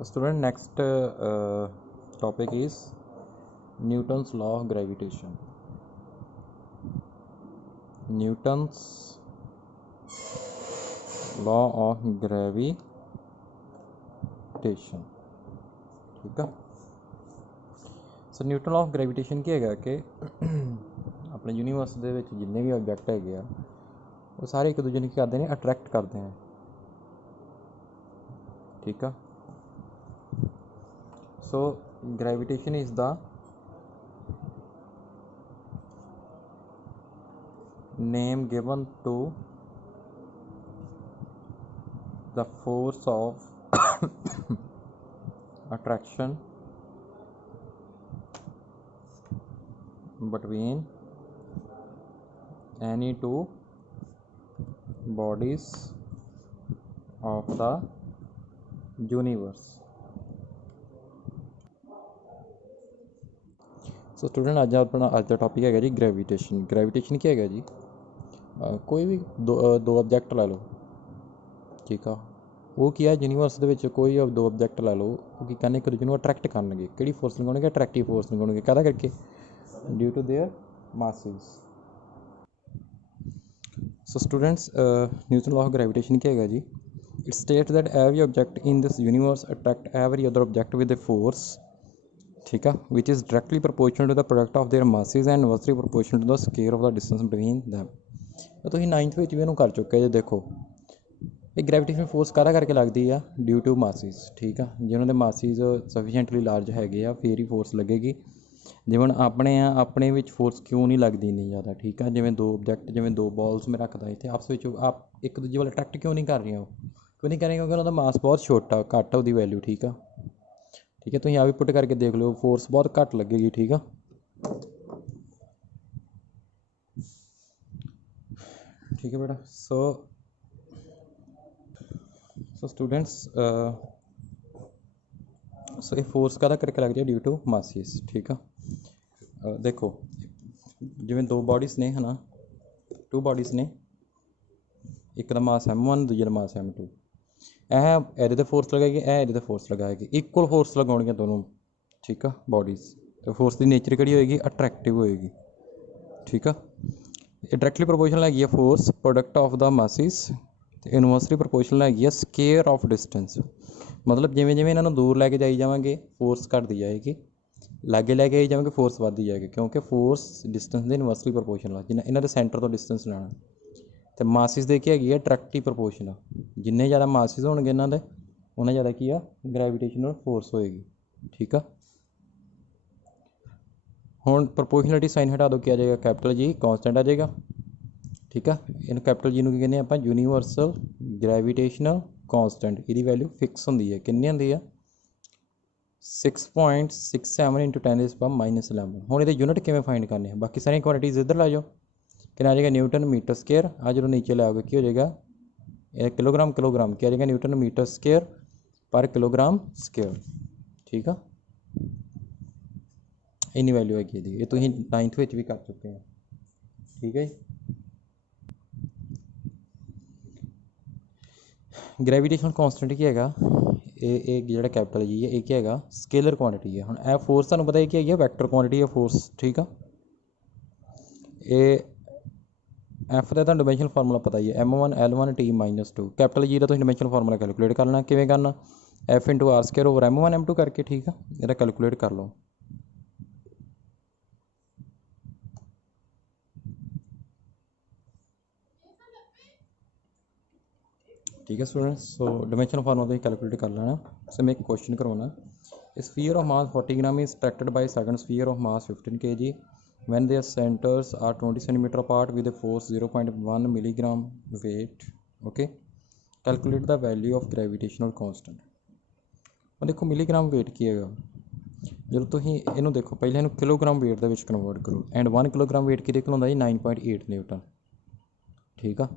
Student, next topic is Newton's law of gravitation. Newton's law of gravitation. ठीक है। सो Newton law of gravitation ਕੀ ਹੈਗਾ ਕਿ ਆਪਣੇ universe ਦੇ ਵਿੱਚ ਜਿੰਨੇ ਵੀ ਆਬਜੈਕਟ ਹੈਗੇ ਆ ਉਹ ਸਾਰੇ ਇੱਕ ਦੂਜੇ ਨੂੰ ਕੀ ਕਰਦੇ ਨੇ, ਅਟਰੈਕਟ ਕਰਦੇ ਆ। ਠੀਕ ਆ। So gravitation is the name given to the force of attraction between any two bodies of the universe. So student अज का टॉपिक है जी ग्रेविटेशन। ग्रेविटेशन क्या है जी, कोई भी दो ऑबजैक्ट ला लो। ठीक है, वो की है यूनीवर्स के कोई दो ऑबजैक्ट ला लो, वो की कहने एक दूसरे को अट्रैक्ट करनगे। कि फोर्स लगाने, अट्रैक्टिव फोर्स लगाने, कहता करके due to their masses. So students, Newton law of gravitation क्या है जी, it states that every object in this universe attract every other object with a force. ठीक है, which is directly proportional to the product of their masses and inversely proportional to the square of the distance between them. तो 9th में भी कर चुके हैं। देखो ये ग्रेविटेशन फोर्स काहदा करके लगती है, ड्यू टू मासेस। ठीक है, जिन्होंने मासेस सफिशेंटली लार्ज है फिर ही फोर्स लगेगी। जिवें अपने विच फोर्स क्यों नहीं लगती इन्नी ज़्यादा। ठीक है, जिवें दो ऑबजैक्ट, जिवें दो बॉल्स में रखता इतने आपस में आप एक दूजे वाल अट्रैक्ट क्यों नहीं कर रही, क्यों नहीं कर रही, क्योंकि उन्होंने मास बहुत छोटा घट है, उसकी वैल्यू। ठीक है, ठीक है, तुम आ भी पुट करके देख लो, फोर्स बहुत घट लगेगी। ठीक है, ठीक है बेटा। सो स्टूडेंट्स, सो ये फोर्स का करके लगती है ड्यू टू मासेस। ठीक है, देखो जिवें दो बॉडीज़ ने, है ना, टू बॉडीज़ ने, एक का मास M1, दूजे का मास M2। ਇਹਦੇ ਤੇ फोर्स लगाएगी, ਇਹਦੇ ਤੇ फोर्स लगाएगी, इक्वल फोर्स लगाउणगीਆਂ दोनों। ठीक है, बॉडीज़ तो फोर्स की नेचर किहड़ी होएगी, अट्रैक्टिव होएगी। ठीक है, डायरेक्टली प्रोपोर्शनल हैगी force product of the masses, तो इनवर्सली प्रोपोर्शनल हैगी स्केयर ऑफ डिस्टेंस। मतलब जिवें जिवें इन्हां नूं दूर लैके जाई जावांगे फोर्स घटदी जाएगी, लागे लैके आई जावांगे फोर्स वधदी जाएगी, क्योंकि फोर्स डिस्टेंस दे इनवर्सली प्रोपोर्शनल है। जिन्ना इन्हां दे सेंटर तो डिस्टेंस लाना तो मासिस दे की है अट्रैक्टिव प्रोपोर्शनल। जिन्ने ज़्यादा मासिस होणगे इन्हां दे उन्ना ज़्यादा की है ग्रेविटेशनल फोर्स होएगी। ठीक है, हुण प्रोपोर्शनलिटी साइन हटा दो, क्या आ जाएगा, कैपिटल जी कॉन्सटेंट आ जाएगा। ठीक है, इन कैपिटल जी नूं की कहने आपां, यूनीवर्सल ग्रेविटेशनल कॉन्सटेंट। इसकी वैल्यू फिक्स होंदी है, कितनी होंदी है, 6.67 × 10⁻11। हुण इहदे यूनिट किवें फाइंड करने हैं, बाकी सारी क्वांटिटीज़ इधर ला जाओ। कितना आ जाएगा, न्यूटन मीटर स्केयर। आज जो नीचे लाओगे की हो जाएगा, किलोग्राम किलोग्राम, क्या आ जाएगा, न्यूटन मीटर स्केयर पर किलोग्राम स्केयर। ठीक है, इन्नी वैल्यू है कि ये तुम 9th में भी कर चुके हैं। ठीक है, ग्रेविटेशनल कॉन्सटेंट की है एक जो कैपिटल जी है, एक है स्केलर क्वांटिटी है। हम ए फोर्स तुहानूं पता है कि है वैक्टर क्वांटिटी है फोर्स। ठीक है, ये एफ का डिमेंशनल फार्मूला पता ही है, M1 L1 T -2। Capital G का तुम डिमेंशनल फार्मूला कैलकुलेट कर लेना। किवें करना, F × R² over M1 M2 करके। ठीक है, ये कैलकुलेट कर लो। ठीक है स्टूडेंट्स, सो डिमेंशनल फार्मूला कैलकुलेट कर लेना। से मैं एक क्वेश्चन करवाना, sphere of mass 40 gram is attracted by second sphere of mass 15 kg when their centers are 20 cm apart with a force 0.1 milligram weight. Okay, calculate the value of gravitational constant। और देखो milligram wait की है, जो तुम इनू देखो पहले इनू किलोग्राम वेट के कन्वर्ट करो, एंड 1 किलोग्राम वेट कि होंदा जी 9.8 न्यूटन। ठीक है,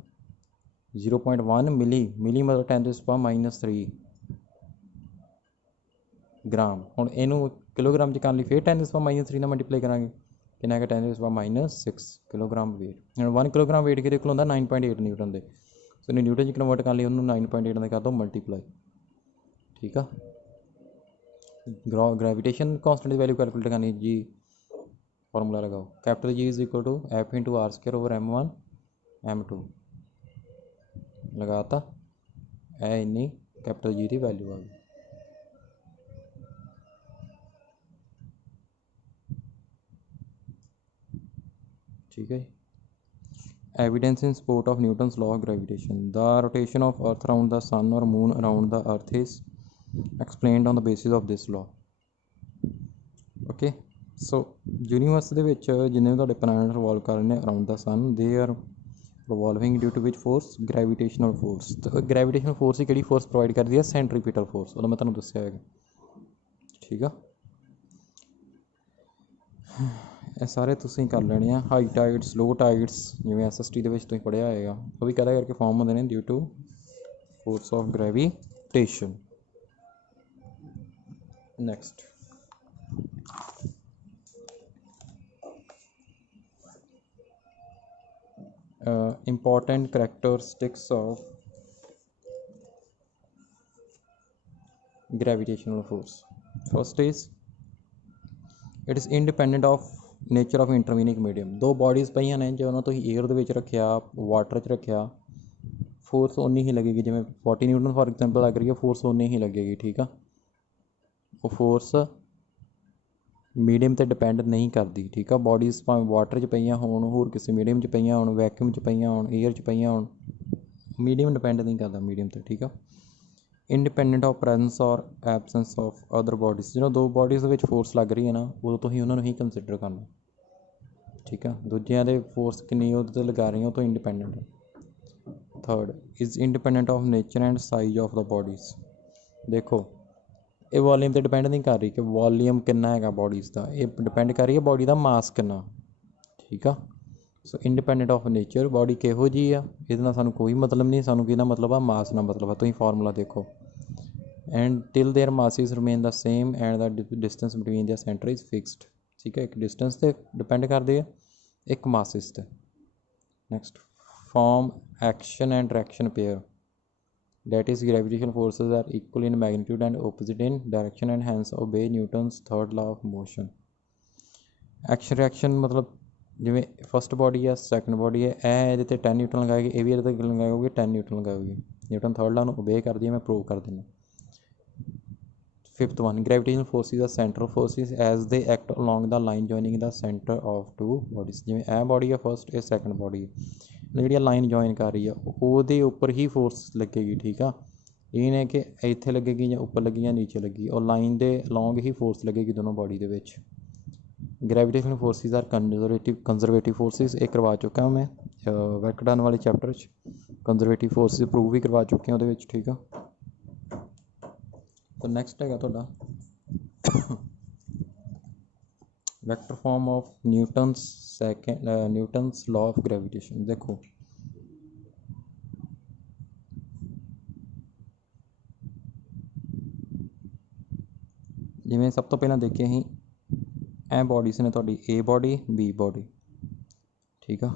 0.1 मिली मतलब 10⁻³ ग्राम। हुण इनू किलोग्राम च करने फिर 10⁻³ ना मल्टीप्लाई करांगे, कितना है 10⁻6 किलोग्राम वेट। 1 किलोग्राम वेट कि होंदा 9.8 न्यूटन दे। सो न्यूटन च कन्वर्ट कर लिए, उन्होंने 9.8 का कर दो मल्टीप्लाई। ठीक है, ग्रेविटेशन कांस्टेंट की वैल्यू कैलकुलेट करनी जी, फार्मूला लगाओ, capital G is equal to F into R square over M1 M2 लगाता है, इन्नी कैपिटल जी की वैल्यू आ गई। ठीक है जी। Evidence in support of Newton's law of gravitation, the rotation of earth around the sun और moon around the earth is explained on the basis of this law. Okay, so universe ਦੇ ਵਿੱਚ ਜਿੰਨੇ ਵੀ ਤੁਹਾਡੇ planet ਰਿਵੋਲਵ ਕਰ ਰਹੇ ਨੇ around the sun, they are revolving due to which force, gravitational force. ਤੇ gravitational force ਹੀ ਕਿਹੜੀ ਫੋਰਸ ਪ੍ਰੋਵਾਈਡ ਕਰਦੀ ਹੈ? ਸੈਂਟਰੀਪੀਟਲ ਫੋਰਸ, ਉਹਦਾ ਮੈਂ ਤੁਹਾਨੂੰ ਦੱਸਿਆ ਹੈਗਾ। ਠੀਕ ਆ, ਇਹ ਸਾਰੇ ਤੁਸੀਂ ਕਰ ਲੈਣੇ ਆ। ਹਾਈ ਟਾਈਡਸ, ਲੋ ਟਾਈਡਸ, ਜਿਵੇਂ SST ਦੇ ਵਿੱਚ ਤੁਸੀਂ ਪੜ੍ਹਿਆ ਹੋਏਗਾ, ਉਹ ਵੀ ਕਾਹਦਾ ਕਰਕੇ ਫਾਰਮ ਹੁੰਦੇ ਨੇ? Due to force of gravitation. Next, important characteristics of gravitational force. First is it is independent of nature of intervening medium। दो बॉडीज़ पईयां ने, जो उन्होंने तुसीं एयर दे विच रखिया, वाटर च रखिया, फोर्स उन्नी ही लगेगी। जिवें 40 न्यूटन फॉर एग्जाम्पल लग रही है, फोर्स उन्नी ही लगेगी। ठीक आ, वो फोर्स मीडियम ते डिपेंड नहीं करती। ठीक आ, बॉडीज़ भावें वाटर च पईयां होण, होर किसी मीडियम च पईयां होण, वैक्यूम च पईयां होण, एयर च पईयां होण, मीडियम डिपेंड नहीं करता मीडियम ते। ठीक आ, इंडिपेंडेंट ऑफ प्रेजेंस और एबसेंस ऑफ अदर बॉडीज़। जो दो बॉडीज़ विच फोर्स लग रही है ना, उदों तुसीं उन्हां नूं ही कंसिडर करना। ठीक आ, दूजियां दे फोर्स किन्नी उहदे ते लगा रही, उह तो इंडिपेंडेंट है। Third is independent of nature and size of the bodies. देखो, ये वॉल्यूम तो डिपेंड नहीं कर रही कि वॉल्यूम कितना है बॉडीज़ का, ये डिपेंड कर रही है बॉडी का मास कितना। ठीक आ, so independent of nature, body किहो जी आ, ये सानू कोई मतलब नहीं, सानू कि मतलब आ मास ना मतलब है। तुम फार्मूला देखो, and till their masses remain the same and the distance between the centre is fixed. ठीक है, एक डिस्टेंस से डिपेंड करते हैं, एक मासिस ते। Next, form action and direction pair, that is gravitational forces are equal in magnitude and opposite in direction and hence obey Newton's third law of motion। Action reaction मतलब जिमें first body है, second body है, ये 10 Newton लगाएगी, ये भी ये लगाओगे 10 न्यूटन लगाओगी। न्यूटन थर्ड लॉ ओबे कर दिया, मैं प्रूव कर देना। Fifth one, gravitational forces are central forces as they act along the line joining the centre of two bodies. जिमें ए बॉडी है फस्ट, ये सैकेंड बॉडी है, जी लाइन जॉइन कर रही है, वो उपर ही फोर्स लगेगी। ठीक आ, ये नहीं कि इत्थे लगेगी या उपर लगी या नीचे लगी, और लाइन के अलॉन्ग ही फोर्स लगेगी दोनों बॉडी के विच। Gravitational forces are conservative forces, एक करवा चुका मैं वैकडान वाले चैप्टर कंजरवेटिव फोर्सेस प्रूव भी करवा चुके हैं वो। ठीक आ, तो नैक्सट है तुहाडा vector form of Newton's law of gravitation. देखो, जिमें सब तो पहला देखिए ही ए बॉडीज ने तुहाडी ए बॉडी, बी बॉडी। ठीक आ,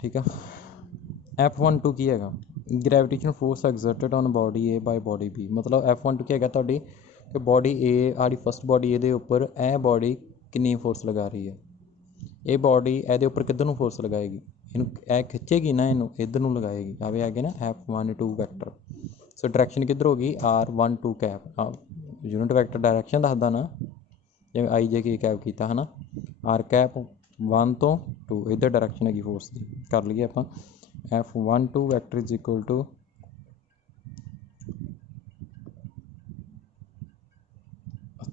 ठीक है। F12 की है gravitational force exerted on body A by body B. मतलब F12 की है तुहाडी कि बॉडी ए आड़ी फस्ट बॉडी ये उपर ए बॉडी कितनी फोर्स लगा रही है, ये बॉडी ए उपर किधर नूं फोर्स लगाएगी, इनू ए खिंचेगी ना, इनू इधर नूं लगाएगी। आवे आ गए ना F12 वैक्टर। सो डायरैक्शन किधर होगी? R12 cap. Unit vector direction दसदा ना, जिवें आई जे की कैप किया है ना, R कैप 1 तो 2 इधर डायरैक्शन हैगी फोर्स की। कर लीए आपां F12 vector is equal to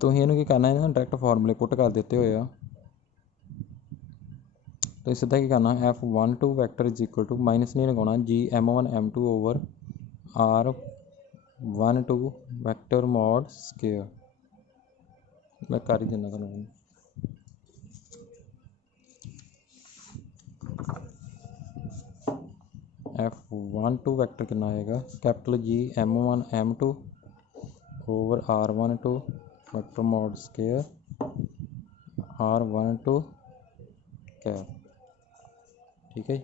तो इन्हूं की करना है ना, डायरैक्ट फार्मूले पुट कर दिते हुए आ। तो सीधा की करना, F12 vector is equal to minus नहीं लगाना, GM1 M2 over R12 vector mod square. मैं कर ही देना तुहानूं। F12 वैक्टर कितना आएगा? Capital GM1 M2 over R12 vector mod square R12 cap, ठीक है।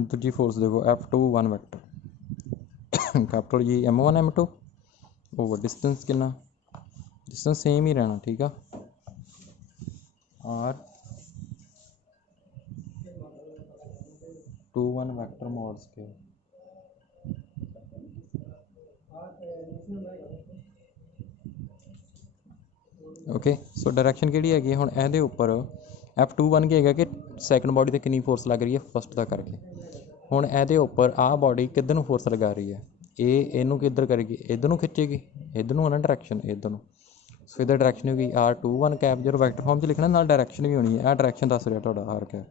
दूजी फोर्स देखो F21 vector capital G M1 M2 over distance कितना, डिस्टेंस सेम ही रहना, ठीक है। R21 vector mod square, okay. So direction किहड़ी हैगी हुण इहदे उपर F21 ਕੀ ਹੈਗਾ कि सैकंड बॉडी ते कितनी फोर्स लग रही है फस्ट का करके। हुण इहदे उपर आ बॉडी किधर नूं फोर्स लगा रही है, ਇਹਨੂੰ किधर करेगी, इधर नूं खिंचेगी, इधर नूं है ना डायरैक्शन इधर नूं। सो इधर डायरैक्शन होगी R21 कैप, जो वैक्टर फॉर्म च लिखना नाल डायरैक्शन भी होनी है। यह डायरैक्शन दस रहा तुहाडा R कैप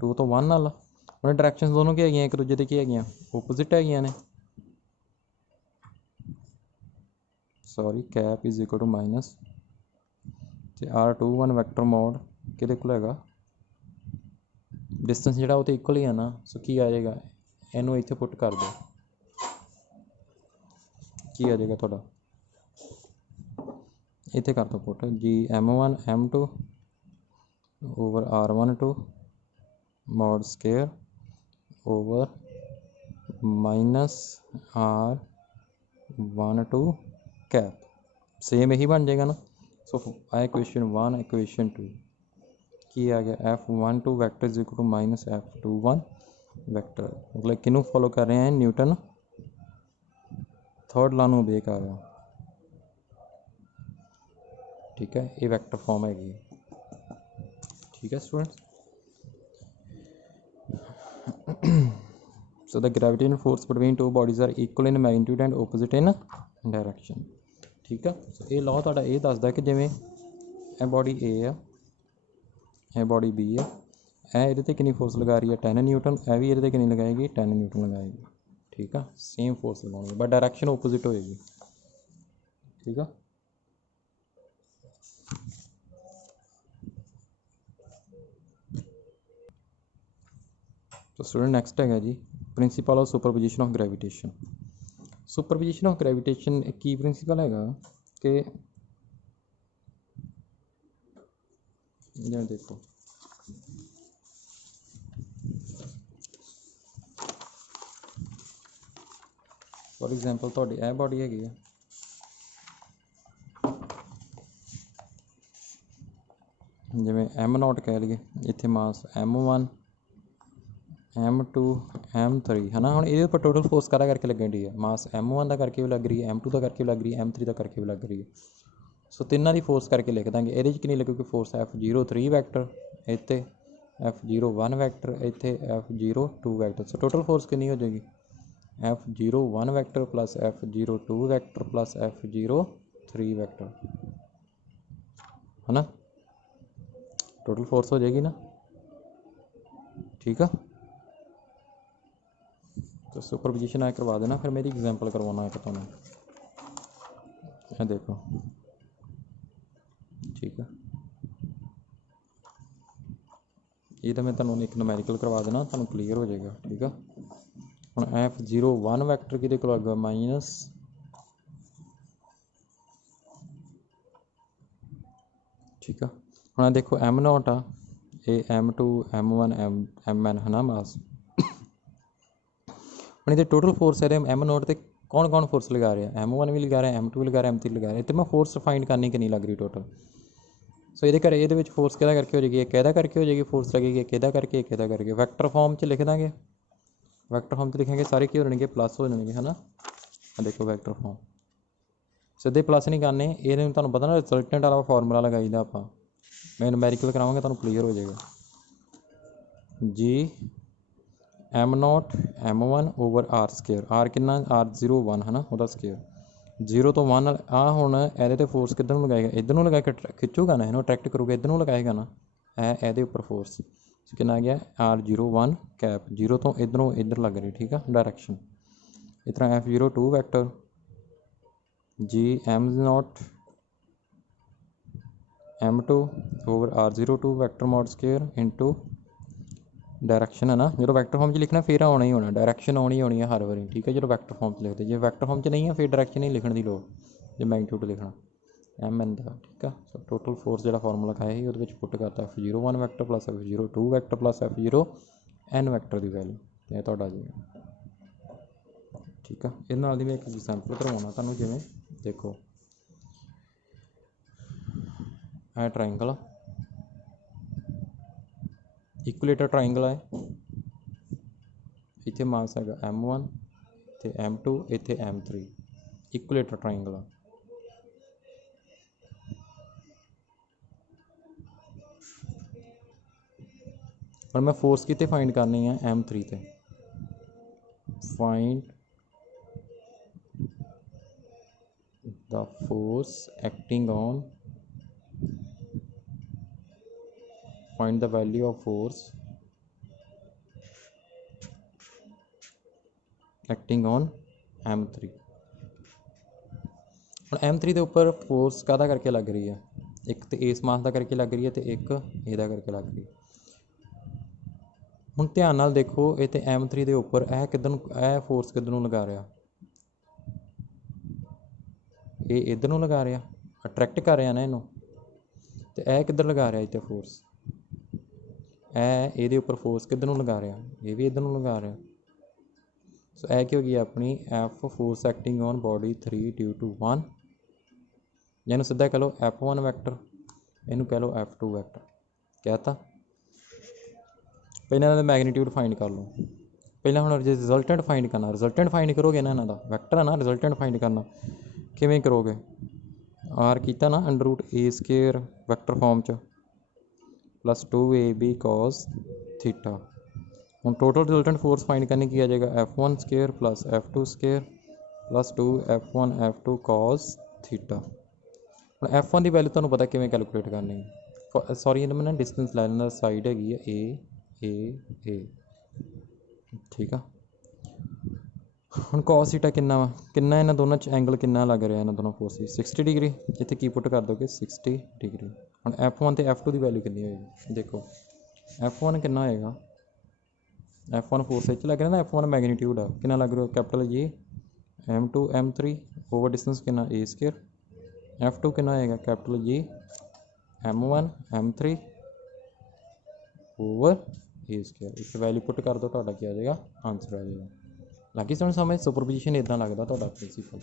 2 तो 1 नाल। हुण डायरैक्शन दोनों की हैगियां, एक दूजे ते की हैगियां, ओपोजिट हैगियां ने। Sorry cap is equal to minus ते R21 वैक्टर मोड किहदे कोल हैगा, डिस्टेंस जिहड़ा वो तो इक्वल ही है ना। सो की आ जाएगा, इनू इत्थे पुट कर दो, की आ जाएगा तुहाडा, इत्थे कर दो पुट जी M1 M2 over R12 mod square over minus R12 cap, same यही बन जाएगा ना। सो इक्वेशन 1 इक्वेशन 2 की आ गया F12 vector is equal to minus F21 vector, मतलब किनू फॉलो कर रहे हैं, न्यूटन थर्ड लॉ नूं ओबे कर रहे हैं, ठीक है। ये वैक्टर फॉर्म हैगी, ठीक है students. So the gravitational force between two bodies are equal in magnitude and opposite in direction, ठीक है। सो ये लॉ तुहाडा ये दसदा कि जिवें ਇਹ बॉडी A है, यह बॉडी B है, ये ये कितनी फोर्स लगा रही है 10 न्यूटन, यह भी ये कितनी लगाएगी 10 न्यूटन लगाएगी, ठीक है। सेम फोर्स लगाएगी बट डायरैक्शन ओपोजिट होएगी, ठीक है। तो स्टूडेंट नैक्सट है जी principle of superposition of gravitation. Superposition of gravitation की प्रिंसीपल है कि जिवें देखो फॉर एग्जाम्पल तुहाडी यह बॉडी हैगी है, जिवें M0 कह लीए, इत्थे मास M1 M2 M3 है ना। हुण इहदे उपर टोटल फोर्स काहदा करके लगन डी है, मास M1 का करके भी लग रही है, M2 का करके भी लग रही है, M3 का करके भी लग रही है। सो तिन्नां दी फोर्स करके लिख देंगे, ये कितनी लगेगी फोर्स F03 वैक्टर, इत्थे F01 वैक्टर, इत्थे F02 vector. So total force कितनी हो जाएगी F01 vector plus F02 vector plus F03 vector, है ना। टोटल फोर्स हो जाएगी ना, ठीक है। तो सुपरपोजिशन आए करवा देना, फिर मेरी एग्जांपल करवाना है तुम्हें, देखो ठीक है। ये तो मैं तुहानूं एक नूमैरिकल करवा देना, तुहानूं क्लीयर हो जाएगा, ठीक है। हुण F01 वैक्टर किहदे कोल आएगा माइनस, ठीक है। हुण देखो M0 आ, ये M2 M1 MN है ना मास। हुण इहदे टोटल फोर्स है M0 ते कौन कौन फोर्स लगा रहा है, M1 भी लगा रहा है, M2 भी लगा रहा है, M3 लगा रहा है। तो मैं फोर्स फाइंड करनी कि नहीं लग रही टोटल। सो ये फोर्स किहदा करके हो जाएगी, एक इहदा करके हो जाएगी फोर्स लगेगी, एक इहदा करके, एक इहदा करके। वैक्टर फॉर्म च लिख देंगे, वैक्टर फॉर्म च लिखेंगे सारे की हो जाएंगे प्लस हो जाएंगे, है ना। देखो वैक्टर फॉर्म सीधे प्लस नहीं करने, ये तुहानूं पता ना रिजल्टेंट वाला फॉर्मूला लगाईदा आपां, मैं नूमैरिकल करावांगा तुहानूं क्लीयर हो जाएगा जी। M0 M1 over R square, R कितना R01 है ना, वह स्केयर 0 तो 1 आ। हुण इहदे फोर्स किधर नूं लगाएगा, इधर नूं लगा के खिंचूगा ना, इन्हूं अट्रैक्ट करूगा, इधर नूं लगाएगा ना, इहदे उपर फोर्स कितना आ गया R01 कैप, 0 तो इधरों इधर लग रही, ठीक है डायरैक्शन। इस तरह F02 वैक्टर जी M0 M2 over R02 vector mod square into direction है ना, जो वैक्टर फॉर्म च लिखना फिर आना ही होना, डायरैक्शन आनी होनी है हर बारी, ठीक है। जो वैक्टर फॉर्म च लिखते, जो वैक्टर फॉर्म च नहीं है फिर डायरैक्शन ही लिखने की लोड़, जो मैग्नीट्यूड लिखना एम एन का, ठीक है। सो टोटल फोर्स जो फार्मूला खाया ही वो पुट करता F01 vector plus F02 vector plus F0n vector की वैल्यू ये तुहाडा जी, ठीक है। इस नाल दी मैं एक एग्जाम्पल करवाना तुहानूं, जिवें देखो ਇਹ ट्राइंगल इक्विलेटर ट्राइंगल है, इत्थे मास है M1, इत्थे M2, इत्थे M3, इक्विलेटर ट्राइंगल है। पर मैं फोर्स कितने फाइंड करनी है M3 ते, find the force acting on, find the value of force acting on M3। ਹੁਣ M3 ਦੇ ਉੱਪਰ फोर्स ਕਾਹਦਾ ਕਰਕੇ ਲੱਗ ਰਹੀ है, एक तो इस मास का करके लग रही है तो एक ਇਹਦਾ करके लग रही है। ਹੁਣ ਧਿਆਨ ਨਾਲ ਦੇਖੋ ਇਹ ਤੇ M3 ਦੇ ਉੱਪਰ ਇਹ ਕਿੱਧਰ ਨੂੰ, ਇਹ फोर्स किधर ਨੂੰ लगा रहा, ये इधर ਨੂੰ लगा रहा, अट्रैक्ट कर रहा ना ਇਹਨੂੰ, तो यह किधर लगा रहा इतने फोर्स, ये उपर फोर्स किधर ਨੂੰ लगा रहा, ये भी इधर ਨੂੰ लगा रहा। सो यह की होगी अपनी F force acting on body 3 due to 1, जिन्होंने सीधा कह लो F1 वैक्टर, इनू कह लो F2 वैक्टर, कहता। पहले इन्होंने मैगनीट्यूड फाइंड कर लो, पहले हम रिजल्टेंट फाइंड करना, रिजल्टेंट फाइंड करोगे ना, इन्हों का वैक्टर है ना, रिजल्टेंट फाइंड करना किवें करोगे, आर किया ना √a² वैक्टर फॉर्म च प्लस 2ab cos थीटा। हम टोटल रिजल्टेंट फोर्स फाइंड करने की आ जाएगा F1² plus F2² plus 2 F1 cos theta. हम F1 की वैल्यू तुहानूं पता किवें कैलकुलेट करनी है, सॉरी इन्हें मैंने डिस्टेंस लै लेना, साइड हैगी है A, ठीक है। हम cos थीटा कितना वा, कितना इन्हां दोनों एंगल कितना लग रहा है, इन्हां दोनों फोर्स 60 डिग्री, इत्थे की पुट कर दोगे 60 डिग्री। हम F1 तो F2 की वैल्यू कितनी होएगी, देखो F1 कितना होएगा, F1 फोर्स इच लग रहा ना, F1 मैगनीट्यूड आ कितना लग रहा capital G, M2 M3 over distance कितना A², F2 कितना होएगा capital G M1 M3 over A²। इस वैल्यू पुट कर दो, तुहाडा क्या आ जाएगा, आंसर आ जाएगा। लगी सुन समझ, सुपरपोजिशन इदा लगता तुहाडा प्रिंसीपल।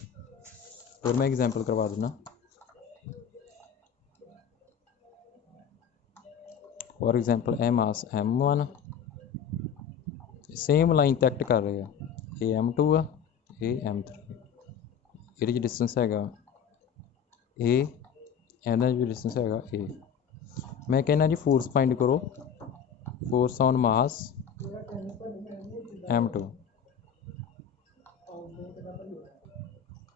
और मैं एग्जाम्पल करवा देना, for example A mass M1 same line ते एक्ट कर रहे हैं, ये M2 आ, ये M3, ये डिस्टेंस हैगा A, इहदा भी डिस्टेंस हैगा A। मैं कहना जी फोर्स फाइंड करो, force on mass M2,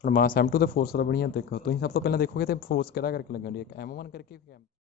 mass M2 तो फोर्स बनी है, देखो तुम सब तो पहले देखोगे तो फोर्स किहदा करके लगन डी, एक M1 करके